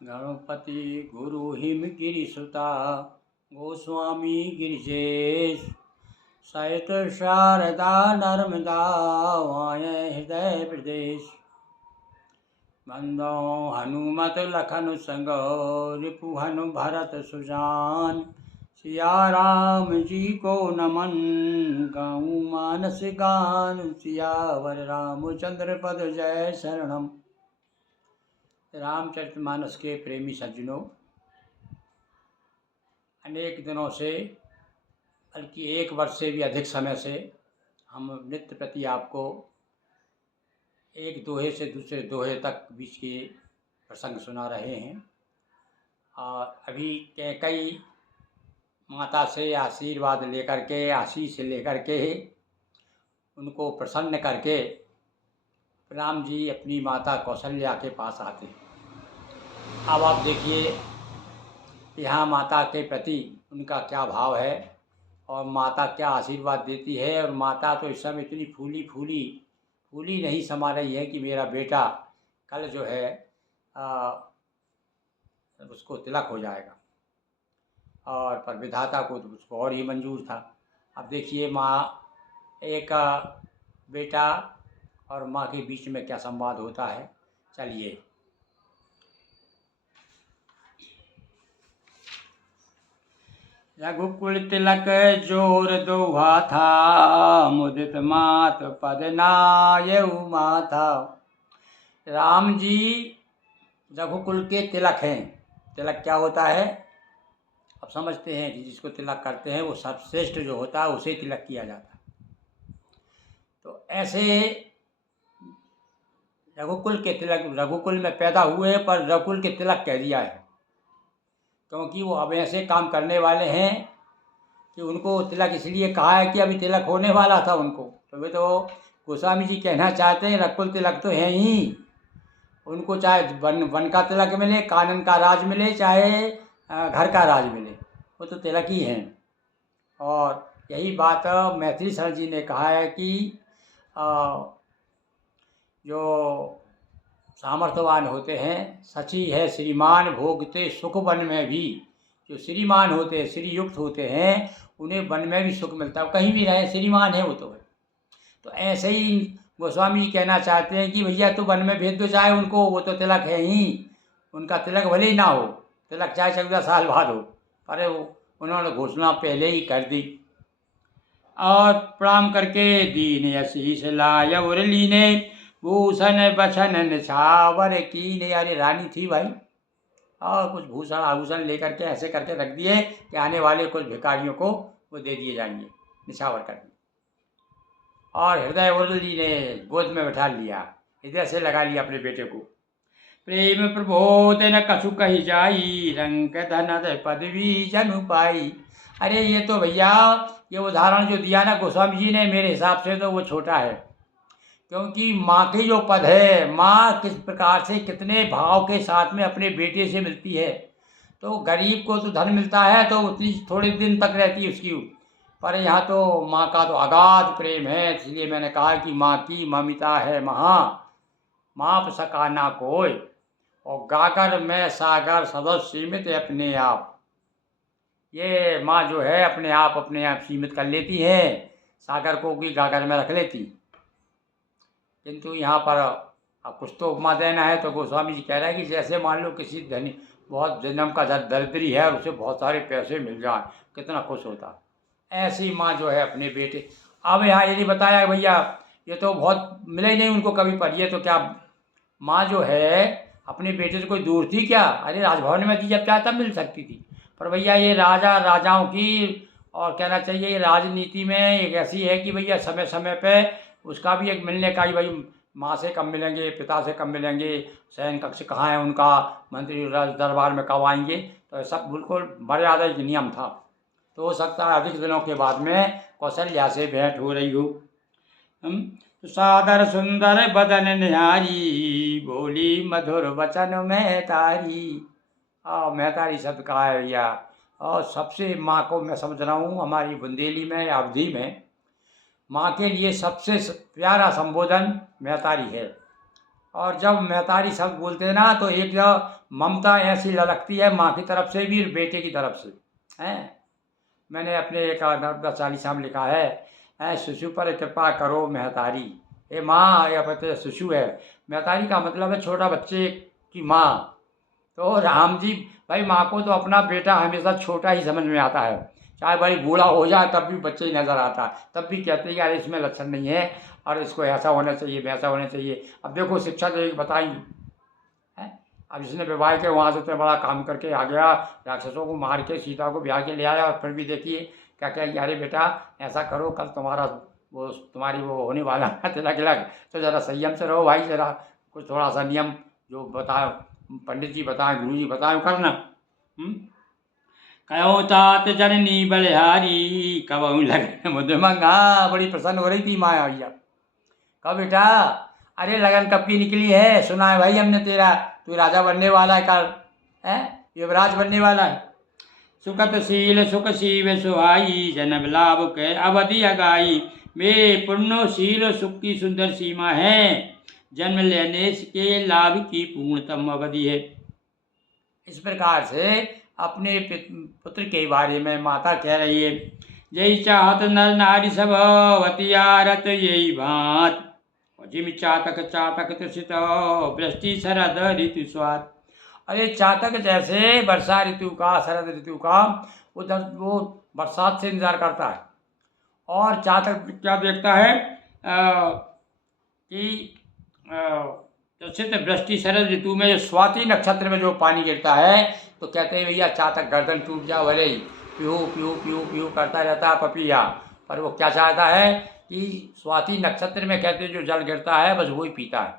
गणपति गुरु him गिरिसुता Goswami Girijesh सहित शारदा नर्मदा वाय हृदय प्रदेश बंदो हनुमत लखन संग रिपुहन भरत सुजान सिया राम जी को नमन गाऊं मानस गान सियावर रामचंद्र पद जय शरणम। रामचरितमानस के प्रेमी सज्जनों, अनेक दिनों से बल्कि एक वर्ष से भी अधिक समय से हम नित्य प्रति आपको एक दोहे से दूसरे दोहे तक बीच के प्रसंग सुना रहे हैं। और अभी कई माता से आशीर्वाद लेकर के, आशीष लेकर के उनको प्रसन्न करके राम जी अपनी माता कौशल्या के पास आते हैं। अब आप देखिए यहाँ माता के प्रति उनका क्या भाव है और माता क्या आशीर्वाद देती है। और माता तो इस समय इतनी फूली नहीं समा रही है कि मेरा बेटा कल जो है उसको तिलक हो जाएगा, और पर विधाता को तो उसको और ही मंजूर था। अब देखिए माँ, एक बेटा और माँ के बीच में क्या संवाद होता है। चलिए, रघुकुल तिलक जोर दोहा था, मुदित मात पद नायउ माथा। राम जी रघुकुल के तिलक हैं। तिलक क्या होता है अब समझते हैं कि जिसको तिलक करते हैं वो सर्वश्रेष्ठ जो होता है उसे तिलक किया जाता है। तो ऐसे रघुकुल के तिलक, रघुकुल में पैदा हुए पर रघुकुल के तिलक कह दिया है, क्योंकि वो अब ऐसे काम करने वाले हैं कि उनको तिलक इसलिए कहा है कि अभी तिलक होने वाला था उनको। तो वे तो गोस्वामी जी कहना चाहते हैं रघुकुल तिलक तो है ही, उनको चाहे वन का तिलक मिले, कानन का राज मिले, चाहे घर का राज मिले, वो तो तिलक ही हैं। और यही बात मैथिली शरण जी ने कहा है कि जो सामर्थ्यवान होते हैं, सची है श्रीमान भोगते सुख वन में भी। जो श्रीमान होते हैं, श्रीयुक्त होते हैं, उन्हें वन में भी सुख मिलता है, कहीं भी रहे श्रीमान है वो तो है। तो ऐसे ही गोस्वामी जी कहना चाहते हैं कि भैया तो वन में भेज दो चाहे उनको, वो तो तिलक है ही। उनका तिलक भले ही ना हो, तिलक चाहे 14 साल बाद हो, पर उन्होंने घोषणा पहले ही कर दी। और प्रणाम करके दीन आशीष लाय उरली ने भूषण बछन निछावर कीने। अरे रानी थी भाई, और कुछ भूषण आभूषण लेकर के ऐसे करके रख दिए कि आने वाले कुछ भिखारियों को वो दे दिए जाएंगे, निछावर कर दिए। और हृदय उरली ने गोद में बैठा लिया, हृदय से लगा लिया अपने बेटे को। प्रेम प्रबोधन कछु कही जाई, रंग धन पदवी जनु पाई। अरे ये तो भैया ये उदाहरण जो दिया ना गोस्वामी जी ने, मेरे हिसाब से तो वो छोटा है, क्योंकि माँ की जो पद है, माँ किस प्रकार से कितने भाव के साथ में अपने बेटे से मिलती है। तो गरीब को तो धन मिलता है तो उतनी थोड़े दिन तक रहती है उसकी, पर यहाँ तो माँ का तो अगाध प्रेम है। इसलिए मैंने कहा कि माँ की ममता है महा, माप सका ना कोई, और गागर में सागर सदस्य सीमित अपने आप। ये माँ जो है अपने आप सीमित कर लेती है, सागर को भी गागर में रख लेती। किंतु यहाँ पर अब कुछ तो उपमा देना है, तो गोस्वामी जी कह रहे हैं कि जैसे मान लो किसी धनी बहुत जन्म का दरिद्री है और उसे बहुत सारे पैसे मिल जाए, कितना खुश होता। ऐसी माँ जो है अपने बेटे, अब यहाँ ये नहीं बताया भैया ये तो बहुत मिले ही नहीं उनको कभी, पर ये तो क्या माँ जो है अपने बेटे से कोई दूर थी क्या। अरे राजभवन में थी, जब चाहे तब मिल सकती थी। पर भैया ये राजाओं की, और कहना चाहिए ये राजनीति में एक ऐसी है कि भैया समय समय पे उसका भी एक मिलने का ही, भाई माँ से कब मिलेंगे, पिता से कब मिलेंगे, शयन कक्ष कहाँ है उनका, मंत्री राज दरबार में कब आएंगे, तो सब बिल्कुल मर्यादा एक नियम था। तो हो सकता है अधिक दिनों के बाद में कौशल्या से भेंट हो रही हो। तो सादर सुंदर बदन निहारी, बोली मधुर वचन में तारी। मैतारी शब्द कहा है भैया, और सबसे माँ को मैं समझ रहा हूँ हमारी बुंदेली में या अवधि में माँ के लिए सबसे प्यारा संबोधन मैतारी है। और जब महतारी शब्द बोलते हैं ना तो एक ममता ऐसी ललकती है माँ की तरफ से भी और बेटे की तरफ से हैं। मैंने अपने एक 10 चालीसा में लिखा है शिशु पर कृपा करो महतारी। ये माँ या पता शिशु है, महतारी का मतलब है छोटा बच्चे की माँ। तो राम जी भाई माँ को तो अपना बेटा हमेशा छोटा ही समझ में आता है, चाहे भाई बूढ़ा हो जाए तब भी बच्चे ही नज़र आता है, तब भी कहते हैं यार इसमें लक्षण नहीं है और इसको ऐसा होना चाहिए वैसा होना चाहिए। अब देखो शिक्षा तो एक बताएंगी है। अब इसने विवाह के वहाँ से इतना बड़ा काम करके आ गया, राक्षसों को मार के सीता को ब्याह के ले आया और फिर भी देखिए क्या क्या कि अरे बेटा ऐसा करो कल तुम्हारा तुम्हारी वो होने वाला है तिलक तिलक, तो ज़रा संयम से रहो भाई, ज़रा कुछ थोड़ा सा नियम जो बताओ पंडित जी बताएं गुरु जी बताएं करना। कहो तात जननी बलिहारी कबहू लगन मुद्रमंगा। बड़ी प्रसन्न हो रही थी माया भैया। कहो बेटा अरे लगन कब की निकली है, सुना है भाई हमने तेरा तू राजा बनने वाला है कल है, युवराज बनने वाला है। सुखत शील सुख शिव सुहाई जन्म लाभ के अवधि अगाई। मेरे पुण्योशील सुख की सुंदर सीमा है, जन्म लेने के लाभ की पूर्णतम अवधि है। इस प्रकार से अपने पुत्र के बारे में माता कह रही है, यही चाहत नर नारी सब वतियारत यही भांत जिम चातक चातक तुषित वृष्टि शरद ऋतु स्वाद। अरे चातक जैसे वर्षा ऋतु का शरद ऋतु का उधर वो बरसात से इंतजार करता है, और चातक क्या देखता है कि तुषित वृष्टि शरद ऋतु में जो स्वाति नक्षत्र में जो पानी गिरता है तो कहते हैं भैया चातक गर्दन टूट जाओ भले ही प्यू प्यू प्यू प्यू करता रहता है पपिया, पर वो क्या चाहता है कि स्वाति नक्षत्र में कहते हैं जो जल गिरता है बस वही पीता है,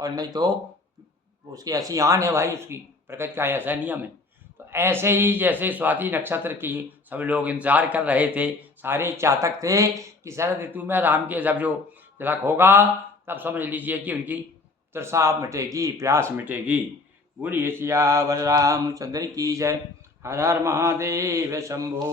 और नहीं तो उसकी ऐसी आन है भाई, उसकी प्रकृति का ऐसा नियम है। तो ऐसे ही जैसे स्वाति नक्षत्र की सब लोग इंतजार कर रहे थे, सारे चातक थे कि शरद ऋतु में राम के जब जो तिलक होगा तब समझ लीजिए कि उनकी तृषा मिटेगी, प्यास मिटेगी। बोलिए सिया बलरामचंद्र की जय। हर हर महादेव शंभो।